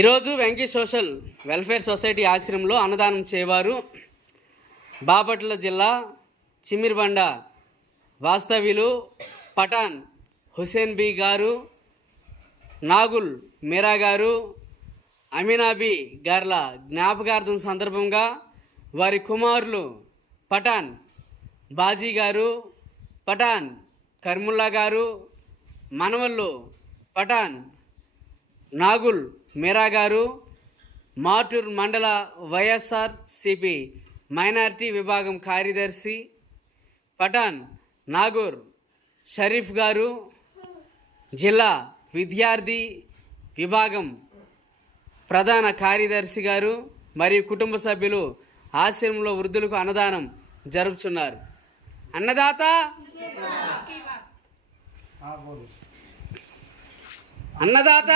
ఈరోజు Venky social welfare society ఆశ్రమంలో అన్నదానం చేయవారు బాపట్ల జిల్లా చిమ్మిరిబండ వాస్తవ్యులు పఠాన్ హుసేన్ బీ గారు, నాగుల్ మీరా గారు, అమీనాబీ గార్ల జ్ఞాపకార్థం సందర్భంగా వారి కుమారులు పఠాన్ బాజీ గారు, పఠాన్ కర్ముల్లా గారు, మనవళ్ళు పఠాన్ నాగుల్ మీరా గారు, మాటూర్ మండల వైఎస్ఆర్సిపి మైనారిటీ విభాగం కార్యదర్శి పఠాన్ నాగూర్ షరీఫ్ గారు, జిల్లా విద్యార్థి విభాగం ప్రధాన కార్యదర్శి గారు మరియు కుటుంబ సభ్యులు ఆశ్రమంలో వృద్ధులకు అన్నదానం జరుపుతున్నారు. అన్నదాత అన్నదాత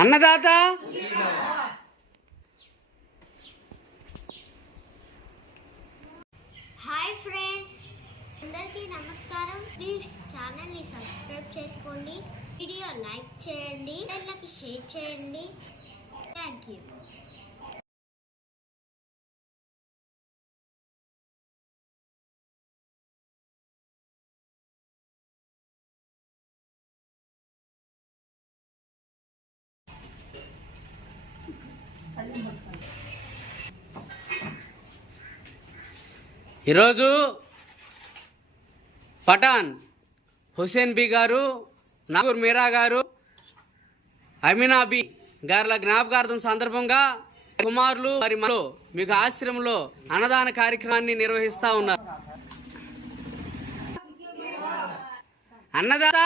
అన్నదాత హాయ్ ఫ్రెండ్స్, అందరికీ నమస్కారం. ప్లీజ్ ఛానల్ని సబ్స్క్రైబ్ చేసుకోండి, వీడియో లైక్ చేయండి, ఇతరులకు షేర్ చేయండి. Thank you. ఈరోజు పఠాన్ హుసేన్ బీ గారు, నాగూర్ మీరా గారు, అమీనాబీ గార్ల జ్ఞాపకార్థం సందర్భంగా కుమారులు మరి మీకు ఆశ్రమంలో అన్నదాన కార్యక్రమాన్ని నిర్వహిస్తూ ఉన్నారు. అన్నదాత